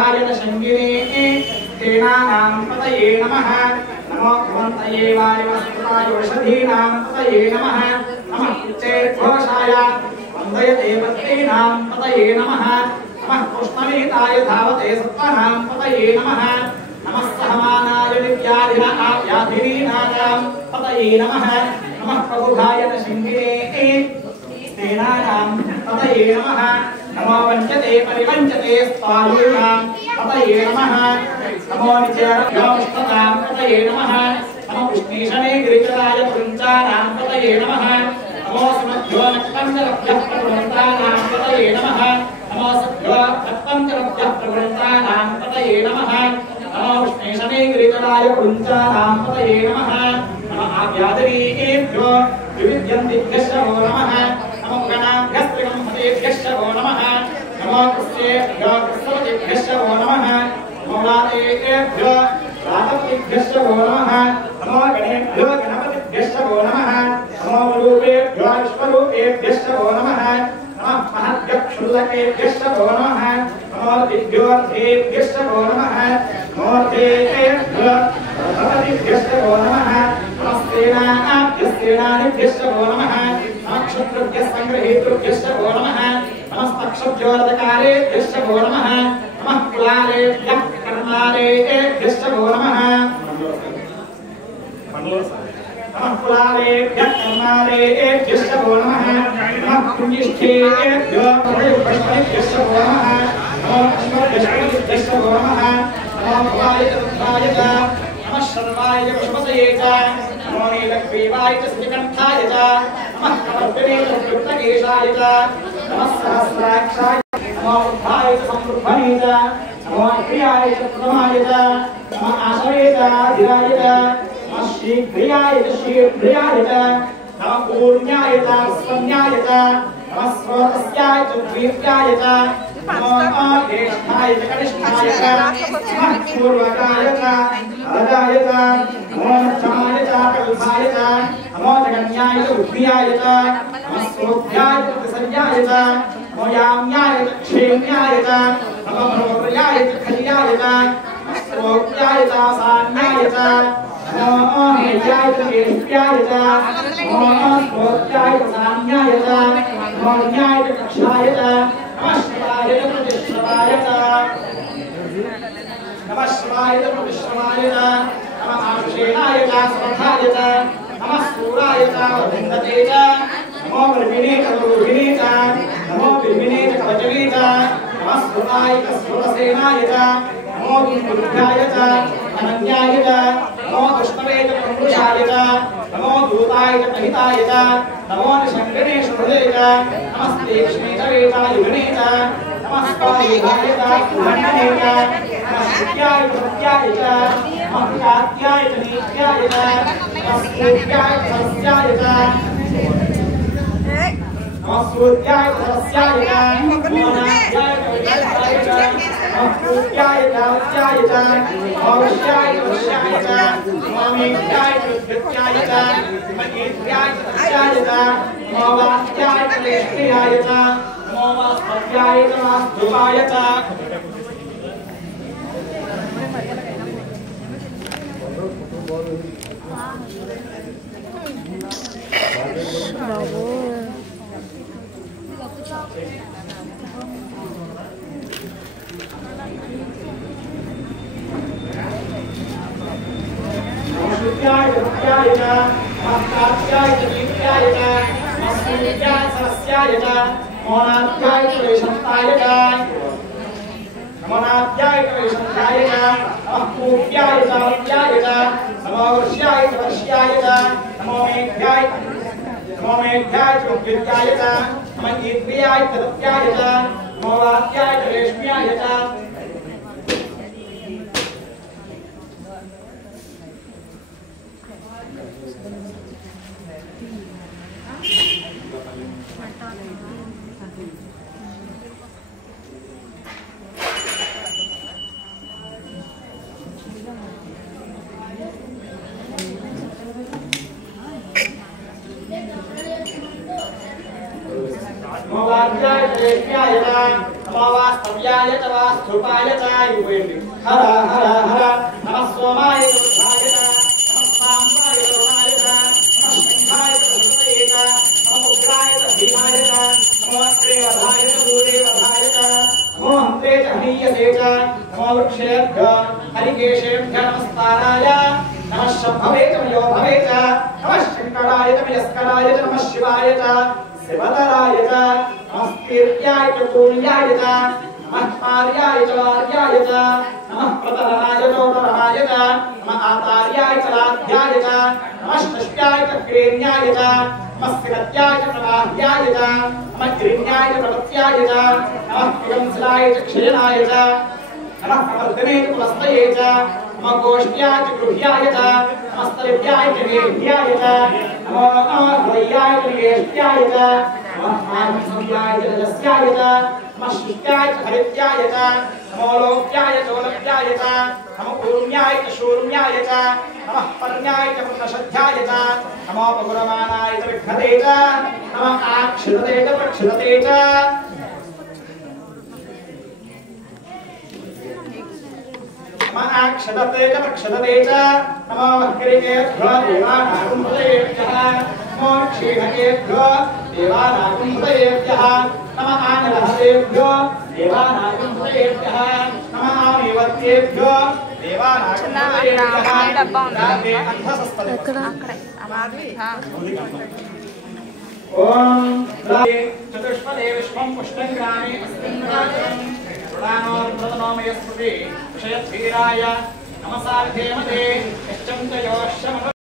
प्रबुधाय शङ्गिने तेनानां पतये नमः नमो भवन्तये वायुवस्त्राय वृषधीनां पतये नमः नमः चेद्घोषाय वन्दयते पत्नीनां पतये नमः नमः पुष्पनीताय धावते सत्त्वानां पतये नमः नमः सहमानाय नित्याधिनायां पतये नमः नमः प्रबुधाय शङ्गिने तेनानां पतये नमः नमो वञ्चते परिवञ्चते स्वायुनां पतये नमः नमो निचरां पतये नमः नमो विष्णीशने गिरिचराय पुञ्चानां पतये नमः नमो सुमध्योनक्तञ्जरभ्यः प्रवृन्तानां पतये नमः नमो सद्योनक्तञ्जरभ्यः प्रवृन्तानां पतये नमः नमो विष्णीशने गिरिचराय पुञ्चानां पतये नमः नमः आव्यादिनीभ्यो विविध्यन्तिभ्यश्च वो नमः नमो गणाभ्यस्त्रिगम्हतेभ्यश्च वो नमः नमो कृष्णेभ्यो कृष्णवतेभ्यश्च वो नमः नमो रातेभ्यो रातपतिभ्यश्च वो नमः नमो गणेभ्यो गणपतिभ्यश्च वो नमः नमो रूपेभ्यो विश्वरूपेभ्यश्च वो नमः नमः महद्भ्यः क्षुल्लकेभ्यश्च वो नमः नमो दिव्योऽर्थेभ्यश्च वो नमः नमोऽर्थेभ्यो भगवतिभ्यश्च वो नमः नमस्तेनाभ्यस्तेनानिभ्यश्च वो नमः नमः संग्रहेतृभ्यश्च वो नमः नमस्तक्षभ्योरधकारेभ्यश्च वो नमः नमः कुलालेभ्यः कर्मालेभ्यश्च वो नमः नमः कुलालेभ्यः कर्मालेभ्यश्च वो नमः नमः पुण्यिष्ठेभ्यो पुष्पणेभ्यश्च वो नमः नमः पुष्पभ्यश्च वो नमः नमः भवाय रुद्राय नमः शर्वाय पशुपतये च नमो नीलग्रीवाय च श्रीकण्ठाय च नमः कवर्दिने च कृष्णकेशाय च नमः सहस्राक्षाय नमो बुद्धाय च संवृद्धने च नमो प्रियाय च प्रथमाय च नमः आशवे च धीराय च नमः शीघ्रियाय च शीघ्रियाय च नमः पूर्ण्याय च स्वन्याय च नमः स्रोतस्याय च द्वीप्याय च नमो ज्येष्ठाय च कनिष्ठाय च नमः पूर्वकाय च अरदाय च नमो नक्षमाय च कल्पाय च नमो जगन्याय च बुद्धियाय च नमः सोभ्याय च प्रतिसंज्ञाय च नमो याम्याय च क्षेम्याय च नमो भ्रोर्याय च खल्याय च नमः स्रोत्याय च सान्याय च नमो हेयाय च केष्ट्याय च नमो स्रोत्याय च सान्याय च नमो न्याय च कक्षाय च नमः शिवाय च प्रतिश्रवाय च नमः शिवाय च प्रतिश्रवाय च नमः आशेनाय च समर्थाय च नमः सूराय च वृन्दते च नमो ब्रह्मिणे च गुरुभिने च नमो ब्रह्मिणे च कवचने च नमः सुराय च सुरसेनाय च नमो गुरुभ्याय च अनन्याय च नमो दुष्टवे च पुरुषाय च नमो दूताय च प्रहिताय च नमो निशङ्कने शुभदे च नमस्ते कृष्णेशवे च युगने च नमः स्वायुधाय च सुभण्डने च नमः सत्याय च सत्याय च नमः कात्याय च नीत्याय च नमः सूर्याय च सस्याय च नमः सूर्याय च सस्याय च नमो नास्याय च विद्याय च नमः सूर्याय च वस्याय च नमो वश्याय च वश्याय च नमो मेघ्याय च विद्याय च नमः ईर्ष्याय च सस्याय च नमो वास्याय च लेष्ट्याय च नमो वास्पत्याय च वास्तुवाय च शुद्ध्याय भक्त्याय च महत्कात्याय च वीत्याय च मस्सूर्याय सरस्याय च मोनात्याय च वैशन्ताय च नमोनात्याय च वैशन्ताय च नमः पूर्व्याय च वत्याय च नमो वर्ष्याय च वर्ष्याय च नमो मेघ्याय च उद्भिद्याय च नमः ईर्व्याय च दत्याय च नमो वात्याय च रेश्म्याय च नमो वात्याय च रेश्म्याय च नमो वास्तव्याय सत्याय च वास्तुपाय च युवेन्दि हर हर हर नमः सोमाय दुर्गाय च नमः साम्बाय करुणाय च नमः सिंहाय च भगवते च नमः उग्राय च भीमाय च नमो अग्रेवधाय च दूरेवधाय च नमो हन्त्रे च हनीयसे च नमो वृक्षेभ्यो हरिकेशेभ्यो नमस्काराय नमः शम्भवे च मयो भवे च नमः शङ्कराय च मयस्कराय च नमः शिवाय च शिवतराय च नमस्तीर्याय च तुल्याय च नमः आर्याय च वार्याय च नमः प्रतरणाय चोतरणाय च नमः आतार्याय च लाध्याय च नमः षष्ट्याय च क्रेण्याय च नमः स्थिरत्याय च प्रवाह्याय च नमः ग्रीण्याय च प्रवत्याय च नमः पिगंसलाय च क्षयनाय च नमः प्रवर्धने च पुलस्तये च नमः गोष्ठ्याय च गृह्याय च नमः स्तरेभ्याय च गेह्याय च नमो नमः हृदयाय च निवेष्ट्याय च नमः मानसंज्ञाय च रजस्याय च नमः शुष्टाय च हरित्याय च नमो लोक्याय च ओलक्याय च नमो ऊर्म्याय च शूर्म्याय च नमः पर्ण्याय च प्रशध्याय च नमो बहुरमाणाय च विघ्नते च नमः आक्षिपते च प्रक्षिपते च नमः आक्षिपते च प्रक्षिपते च नमो अग्रिकेभ्यो देवानागुंसतेभ्यः नमो क्षीणकेभ्यो देवानागुंसतेभ्यः नमः आनलहतेभ्यो देवानागुंसतेभ्यः नमः आमेवत्येभ्यो देवानागुंसतेभ्यः ओम चतुष्पदे विश्वं पुष्टं ग्रामे अस्मिन् प्रदानोर्प्रदनोमयस्पति विषयधीराय नमसार्थेमते यश्चं च योश्यम